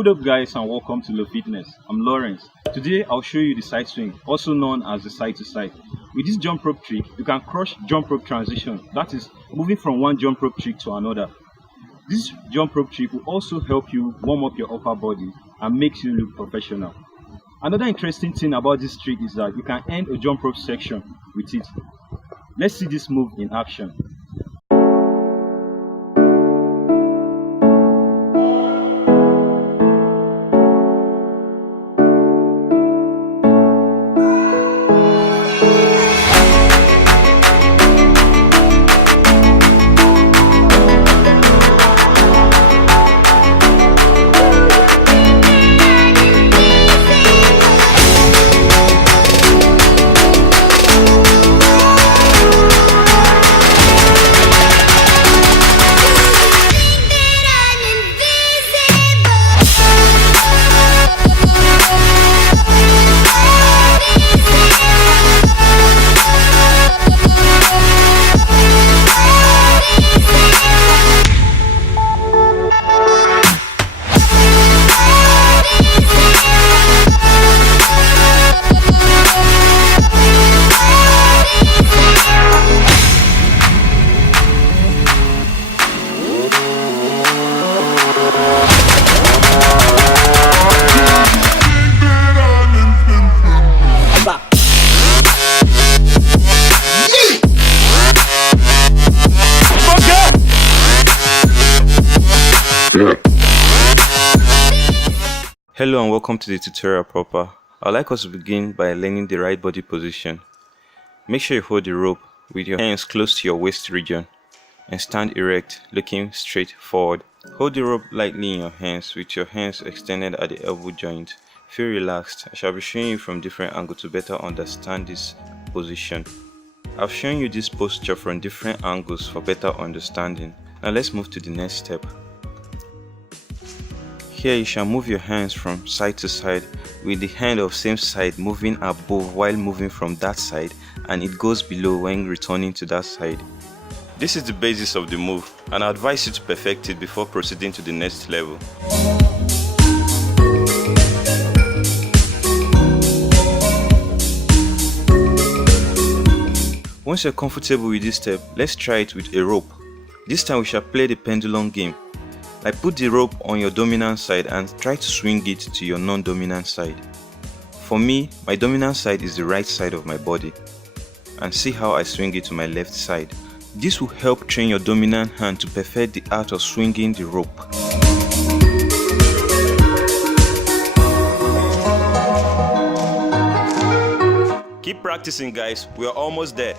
What up guys and welcome to Low Fitness. I'm Lawrence. Today I'll show you the side swing, also known as the side to side. With this jump rope trick, you can crush jump rope transition, that is moving from one jump rope trick to another. This jump rope trick will also help you warm up your upper body and makes you look professional. Another interesting thing about this trick is that you can end a jump rope section with it. Let's see this move in action. Hello and welcome to the tutorial proper. I'd like us to begin by learning the right body position. Make sure you hold the rope with your hands close to your waist region and stand erect, looking straight forward. Hold the rope lightly in your hands with your hands extended at the elbow joint. Feel relaxed. I shall be showing you from different angles to better understand this position. I've shown you this posture from different angles for better understanding. Now let's move to the next step. Here you shall move your hands from side to side with the hand of same side moving above while moving from that side, and it goes below when returning to that side. This is the basis of the move, and I advise you to perfect it before proceeding to the next level. Once you're comfortable with this step, let's try it with a rope. This time we shall play the pendulum game. Like put the rope on your dominant side and try to swing it to your non-dominant side. For me, my dominant side is the right side of my body. And see how I swing it to my left side. This will help train your dominant hand to perfect the art of swinging the rope. Keep practicing guys, we are almost there.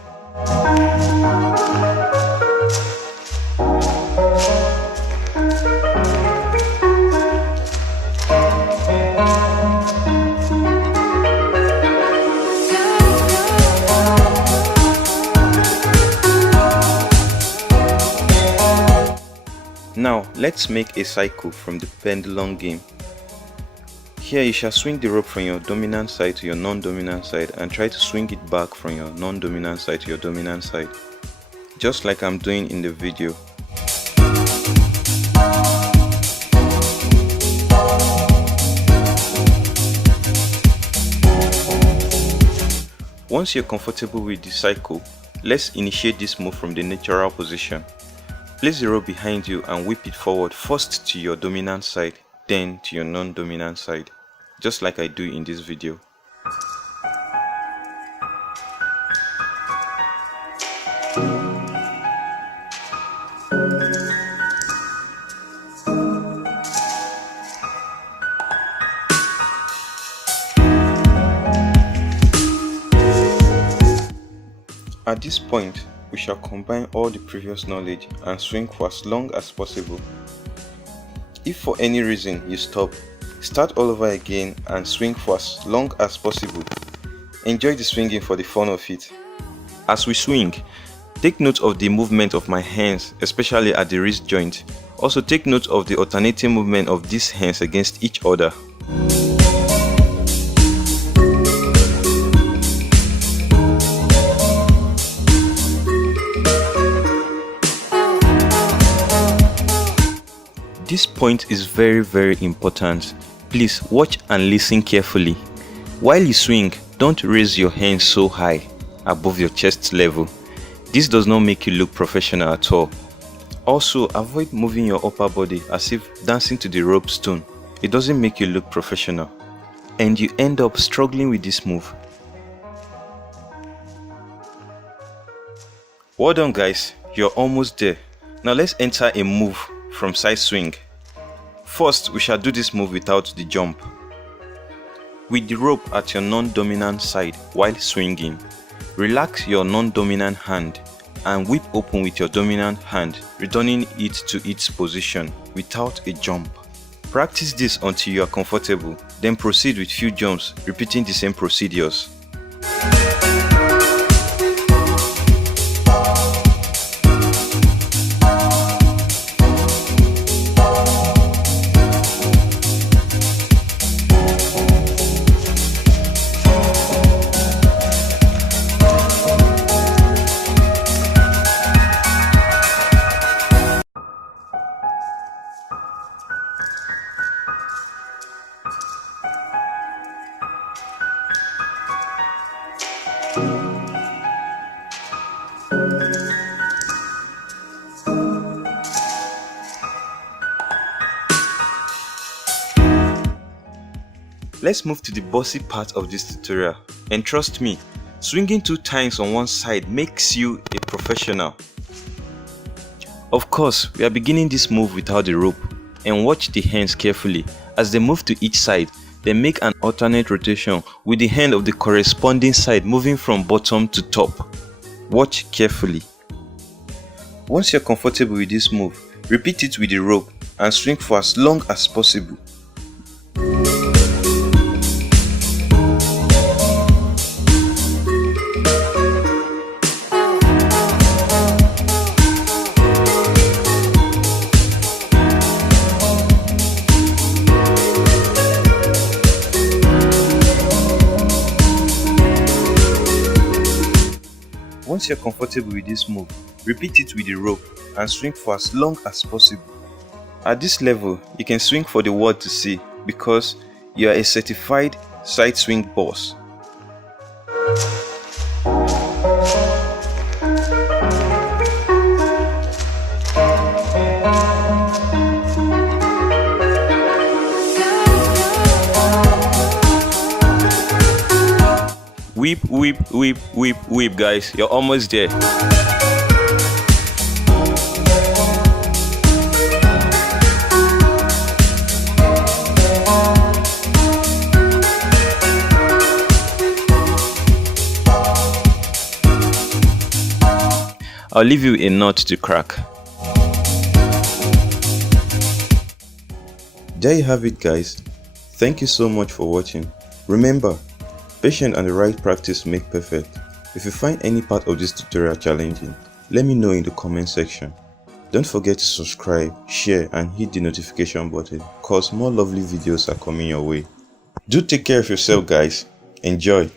Now let's make a cycle from the pendulum game. Here you shall swing the rope from your dominant side to your non-dominant side and try to swing it back from your non-dominant side to your dominant side, just like I'm doing in the video. Once you're comfortable with the cycle, let's initiate this move from the natural position. Place the rope behind you and whip it forward, first to your dominant side, then to your non-dominant side, just like I do in this video. At this point, we shall combine all the previous knowledge and swing for as long as possible. If for any reason you stop, start all over again and swing for as long as possible. Enjoy the swinging for the fun of it. As we swing, take note of the movement of my hands, especially at the wrist joint. Also take note of the alternating movement of these hands against each other. This point is very important. Please watch and listen carefully. While you swing, don't raise your hands so high above your chest level. This does not make you look professional at all. Also, avoid moving your upper body as if dancing to the rope stone. It doesn't make you look professional, and you end up struggling with this move. Well done guys, you're almost there. Now let's enter a move from side swing. First, we shall do this move without the jump. With the rope at your non-dominant side while swinging, relax your non-dominant hand and whip open with your dominant hand, returning it to its position without a jump. Practice this until you are comfortable, then proceed with few jumps, repeating the same procedures. Let's move to the bossy part of this tutorial, and trust me, swinging 2 times on one side makes you a professional. Of course, we are beginning this move without the rope, and watch the hands carefully as they move to each side. Then make an alternate rotation with the hand of the corresponding side moving from bottom to top. Watch carefully. Once you're comfortable with this move, repeat it with the rope and swing for as long as possible. Once you're comfortable with this move, repeat it with the rope and swing for as long as possible. At this level, you can swing for the world to see because you are a certified side swing boss. Whip, whip, whip, whip, whip, guys. You're almost there. I'll leave you a nut to crack. There you have it, guys. Thank you so much for watching. Remember, patience and the right practice make perfect. If you find any part of this tutorial challenging, let me know in the comment section. Don't forget to subscribe, share and hit the notification button cause more lovely videos are coming your way. Do take care of yourself guys. Enjoy.